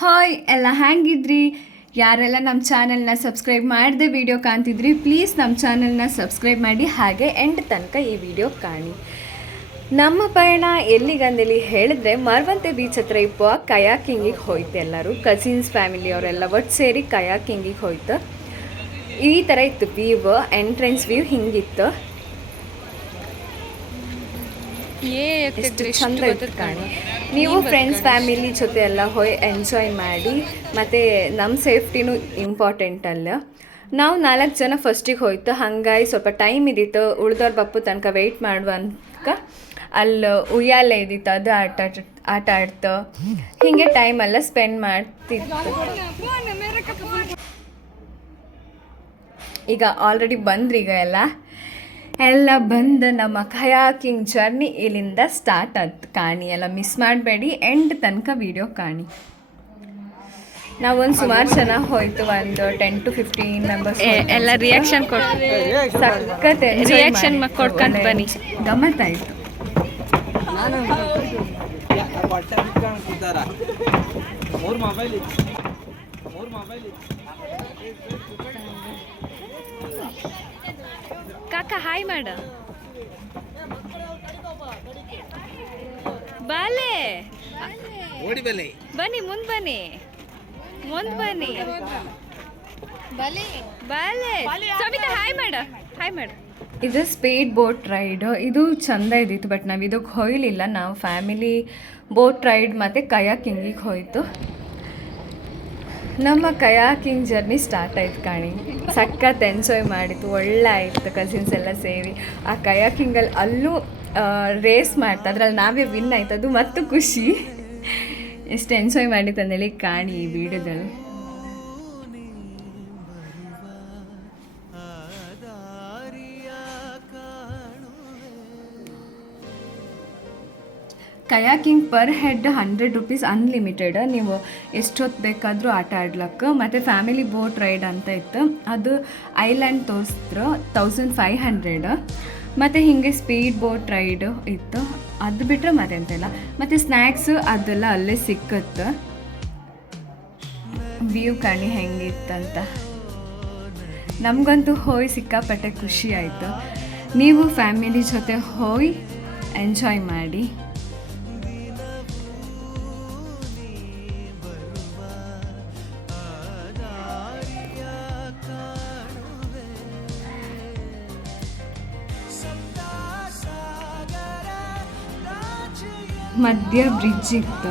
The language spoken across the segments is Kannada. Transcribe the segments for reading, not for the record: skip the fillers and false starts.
ಹಾಯ್ ಎಲ್ಲ ಹ್ಯಾಂಗಿದ್ರಿ? ಯಾರೆಲ್ಲ ನಮ್ಮ ಚಾನಲ್ನ ಸಬ್ಸ್ಕ್ರೈಬ್ ಮಾಡದೆ ವಿಡಿಯೋ ಕಾಣ್ತಿದ್ರಿ, ಪ್ಲೀಸ್ ನಮ್ಮ ಚಾನಲ್ನ ಸಬ್ಸ್ಕ್ರೈಬ್ ಮಾಡಿ, ಹಾಗೆ ಎಂಡ್ ತನಕ ಈ ವಿಡಿಯೋ ಕಾಣಿ. ನಮ್ಮ ಪಯಣ ಎಲ್ಲಿಗಂದೇಳಿ ಹೇಳಿದ್ರೆ ಮರವಂತೆ ಬೀಚ್ ಹತ್ರ ಇಪ್ಪ ಕಯಾಕಿಂಗಿಗೆ ಹೋಯ್ತು. ಎಲ್ಲರೂ ಕಸಿನ್ಸ್ ಫ್ಯಾಮಿಲಿ ಅವರೆಲ್ಲ ಒಟ್ಟು ಸೇರಿ ಕಯಾಕಿಂಗಿಗೆ ಹೋಯ್ತು. ಈ ಥರ ಇತ್ತು ವ್ಯೂ, ಎಂಟ್ರೆನ್ಸ್ ವ್ಯೂ ಹಿಂಗಿತ್ತು. ಎಷ್ಟು ಚಂದ ಇತ್ತು ಕಾಣಿ. ನೀವು ಫ್ರೆಂಡ್ಸ್ ಫ್ಯಾಮಿಲಿ ಜೊತೆ ಎಲ್ಲ ಹೋಗಿ ಎಂಜಾಯ್ ಮಾಡಿ. ಮತ್ತು ನಮ್ಮ ಸೇಫ್ಟಿನೂ ಇಂಪಾರ್ಟೆಂಟ್ ಅಲ್ಲ. ನಾವು 4 ಜನ ಫಸ್ಟಿಗೆ ಹೋಯ್ತು, ಹಾಗಾಗಿ ಸ್ವಲ್ಪ ಟೈಮ್ ಇದ್ದಿತ್ತು. ಉಳ್ದವ್ರ ಬಪ್ಪು ತನಕ ವೆಯ್ಟ್ ಮಾಡುವಂಕ ಅಲ್ಲಿ ಉಯ್ಯಾಲೆ ಇದ್ದಿತ್ತು, ಅದು ಆಟ ಆಡ್ತು. ಹೀಗೆ ಟೈಮೆಲ್ಲ ಸ್ಪೆಂಡ್ ಮಾಡ್ತಿತ್ತು. ಈಗ ಆಲ್ರೆಡಿ ಬಂದ್ರಿ, ಈಗ ಎಲ್ಲ ಬಂದು ನಮ್ಮ ಕಯಾಕಿಂಗ್ ಜರ್ನಿ ಇಲ್ಲಿಂದ ಸ್ಟಾರ್ಟ್ ಆಯ್ತು. ಕಾಣಿ ಎಲ್ಲ ಮಿಸ್ ಮಾಡಬೇಡಿ, ಎಂಡ್ ತನಕ ವಿಡಿಯೋ ಕಾಣಿ. ನಾವೊಂದು ಸುಮಾರು ಜನ ಹೋಯ್ತು, ಒಂದು 10 to 15 ಮೆಂಬರ್ಸ್. ಎಲ್ಲ ರಿಯಾಕ್ಷನ್ ಸಖತ್ ರಿಯಾಕ್ಷನ್ ಕೊಡ್ಕೊಂಡು ಬನ್ನಿ, ಗಮ್ಮತ್ತಾಯಿತು. ಕಾಕ ಹಾಯ್ ಮಾಡ, ಬಾಲೆ ಬನ್ನಿ, ಮುಂದೆ ಬನ್ನಿ, ಬಾಲೆ ಸವಿತಾ ಹಾಯ್ ಮಾಡ, ಹಾಯ್ ಮಾಡ. ಇದು ಸ್ಪೀಡ್ ಬೋಟ್ ರೈಡ್, ಇದು ಚಂದ ಇದ್ದಿತ್ತು. ಬಟ್ ನಾವು ಇದಕ್ಕೆ ಹೋಗಲಿಲ್ಲ. ನಾವು ಫ್ಯಾಮಿಲಿ ಬೋಟ್ ರೈಡ್ ಮತ್ತು ಕಯಾಕಿಂಗಿಗೆ ಹೋಯ್ತು. ನಮ್ಮ ಕಯಾಕಿಂಗ್ ಜರ್ನಿ ಸ್ಟಾರ್ಟ್ ಆಯ್ತು ಕಾಣಿ. ಸಖತ್ ಎಂಜಾಯ್ ಮಾಡಿತ್ತು, ಒಳ್ಳೆ ಆಯಿತು. ಕಸಿನ್ಸ್ ಎಲ್ಲ ಸೇರಿ ಆ ಕಯಾಕಿಂಗಲ್ಲಿ ಅಲ್ಲೂ ರೇಸ್ ಮಾಡ್ತಾ, ಅದ್ರಲ್ಲಿ ನಾವೇ ವಿನ್ ಆಯ್ತು. ಅದು ಮತ್ತು ಖುಷಿ. ಎಷ್ಟು ಎಂಜಾಯ್ ಮಾಡಿತ್ತು ಅಂದೇಳಿ ಕಾಣಿ ಈ ವಿಡಿಯೋದಲ್ಲಿ. Kayaking per head 100 rupees, unlimited. ನೀವು ಎಷ್ಟೊತ್ತು ಬೇಕಾದರೂ ಆಟ ಆಡ್ಲಕ್ಕೆ. ಮತ್ತು ಫ್ಯಾಮಿಲಿ ಬೋಟ್ ರೈಡ್ ಅಂತ ಇತ್ತು, ಅದು ಐಲ್ಯಾಂಡ್ ತೋರಿಸಿದ್ರು, 1500. ಮತ್ತು ಹೀಗೆ ಸ್ಪೀಡ್ ಬೋಟ್ ರೈಡ್ ಇತ್ತು, ಅದು ಬಿಟ್ಟರೆ ಮತ್ತೆಂತಿಲ್ಲ. ಮತ್ತು ಸ್ನ್ಯಾಕ್ಸು ಅದೆಲ್ಲ ಅಲ್ಲೇ ಸಿಕ್ಕತ್ತು. ವ್ಯೂ ಕಾಣಿ ಹೆಂಗಿತ್ತಂತ. ನಮಗಂತೂ ಹೋಗಿ ಸಿಕ್ಕಾಪಟ್ಟೆ ಖುಷಿ ಆಯಿತು. ನೀವು ಫ್ಯಾಮಿಲಿ ಜೊತೆ ಹೋಗಿ ಎಂಜಾಯ್ ಮಾಡಿ. ಮಧ್ಯ ಬ್ರಿಡ್ಜ್ ಇತ್ತು,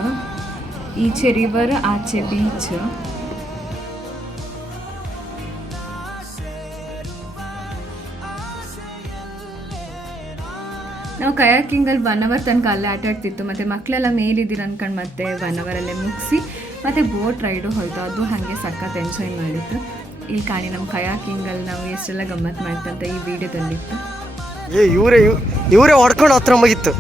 ಈಚೆ ರಿವರ್, ಆಚೆ ಬೀಚ್. ನಾವು ಕಯಾಕಿಂಗಲ್ಲಿ 1 hour ತನಕ ಅಲ್ಲೇ ಆಟ ಆಡ್ತಿತ್ತು. ಮತ್ತು ಮಕ್ಕಳೆಲ್ಲ ಮೇಲಿದ್ದೀರ ಅಂದ್ಕೊಂಡು ಮತ್ತೆ 1 hour ಅಲ್ಲೇ ಮುಗಿಸಿ ಮತ್ತು ಬೋಟ್ ರೈಡು ಹೋಯ್ತು. ಅದು ಹಾಗೆ ಸಖತ್ ಎಂಜಾಯ್ ಮಾಡಿತ್ತು. ಇಲ್ಲಿ ಕಾಣಿ ನಮ್ಮ ಕಯಾಕಿಂಗಲ್ಲಿ ನಾವು ಎಷ್ಟೆಲ್ಲ ಗಮ್ಮತ್ತು ಮಾಡ್ತಂತ ಈ ವಿಡಿಯೋದಲ್ಲಿತ್ತು. ಇವರೇ ಹೊಡ್ಕೊಂಡು ಹತ್ರ ಮುಗಿತ್ತು.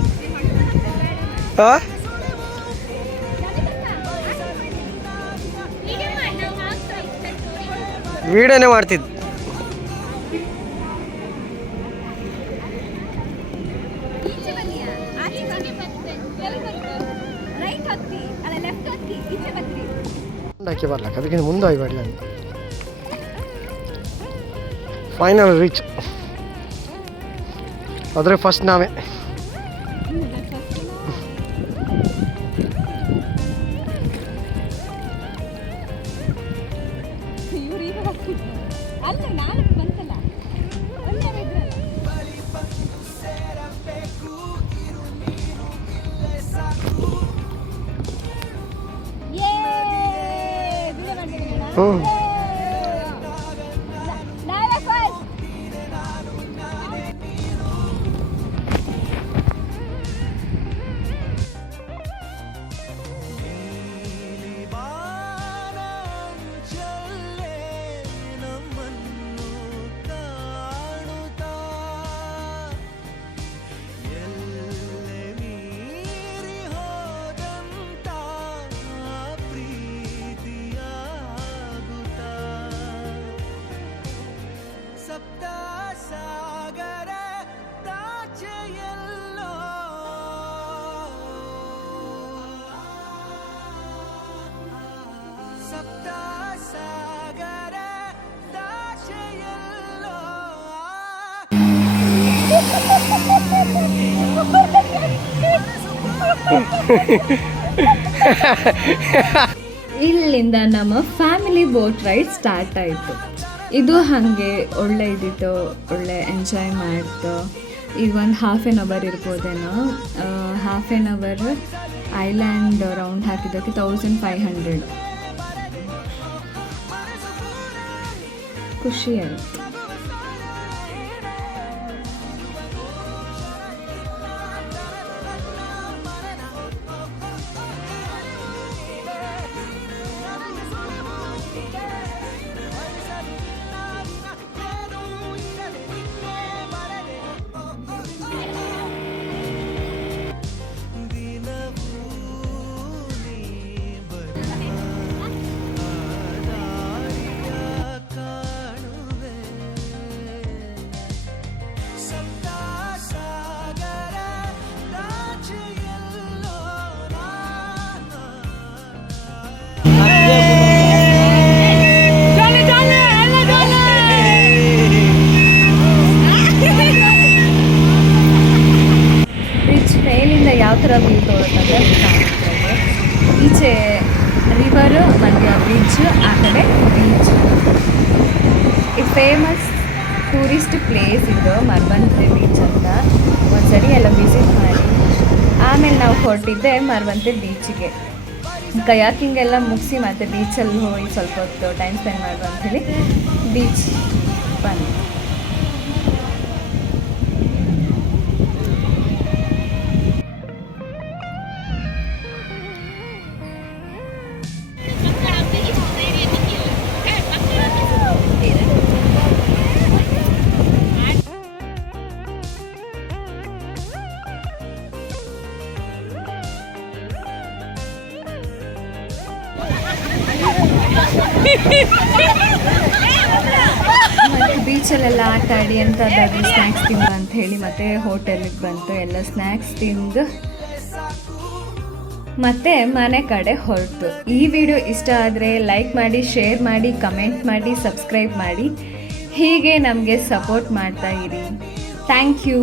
ವಿಡಿಯೋನೇ ಮಾಡ್ತಿದ್ದು. ಹಾಕಿ ಬರ್ಲಕ್ಕ, ಅದಕ್ಕಿಂತ ಮುಂದೆ ಹೋಗ್ಬೇಡಿ. ಫೈನಲ್ ರೀಚ್ ಆದರೆ ಫಸ್ಟ್ ನಾವೇ. ಇಲ್ಲಿಂದ ನಮ್ಮ ಫ್ಯಾಮಿಲಿ ಬೋಟ್ ರೈಡ್ ಸ್ಟಾರ್ಟ್ ಆಯಿತು. ಇದು ಹಾಗೆ ಒಳ್ಳೆ ಇದ್ದಿತ್ತು, ಒಳ್ಳೆ ಎಂಜಾಯ್ ಮಾಡ್ತು. ಈಗ ಒಂದು ಹಾಫ್ ಆನ್ ಅವರ್ ಇರ್ಬೋದೇನೋ. Half an hour island round ಹಾಕಿದ್ದಕ್ಕೆ 1500. ಖುಷಿ ಆಯಿತು. ಯಾವ ಥರ ವ್ಯೂ ತೋರುತ್ತಂದ್ರೆ ಕಾಣಿಸ್ತದೆ. ಈಚೆ ರಿವರು ಮತ್ತು ಬ್ರಿಡ್ಜ್, ಆ ಕಡೆ ಬೀಚ್. ಇದು ಫೇಮಸ್ ಟೂರಿಸ್ಟ್ ಪ್ಲೇಸ್ ಇದು ಮರವಂತೆ ಬೀಚ್ ಅಂತ. ಒಂದ್ಸರಿ ಎಲ್ಲ ವಿಸಿಟ್ ಮಾಡಿ ಆಮೇಲೆ ನಾವು ಹೊರಟಿದ್ದೆ ಮರವಂತೆ ಬೀಚಿಗೆ. ಕಯಾಕಿಂಗ್ ಎಲ್ಲ ಮುಗಿಸಿ ಮತ್ತು ಬೀಚಲ್ಲಿ ಹೋಗಿ ಸ್ವಲ್ಪ ಹೊತ್ತು ಟೈಮ್ ಸ್ಪೆಂಡ್ ಮಾಡುವ ಅಂಥೇಳಿ ಬೀಚ್ ಬಂದು. ಮತ್ತು ಬೀಚಲ್ಲೆಲ್ಲ ಆಟ ಆಡಿ ಎಂಥದ್ದಾದ್ರೂ ಸ್ನ್ಯಾಕ್ಸ್ ತಿಂದು ಅಂತ ಹೇಳಿ ಮತ್ತೆ ಹೋಟೆಲಿಗೆ ಬಂತು. ಎಲ್ಲ ಸ್ನ್ಯಾಕ್ಸ್ ತಿಂದು ಮತ್ತೆ ಮನೆ ಕಡೆ ಹೊರಟು. ಈ ವಿಡಿಯೋ ಇಷ್ಟ ಆದರೆ ಲೈಕ್ ಮಾಡಿ, ಶೇರ್ ಮಾಡಿ, ಕಮೆಂಟ್ ಮಾಡಿ, ಸಬ್ಸ್ಕ್ರೈಬ್ ಮಾಡಿ. ಹೀಗೆ ನಮಗೆ ಸಪೋರ್ಟ್ ಮಾಡ್ತಾ ಇರಿ. Thank you.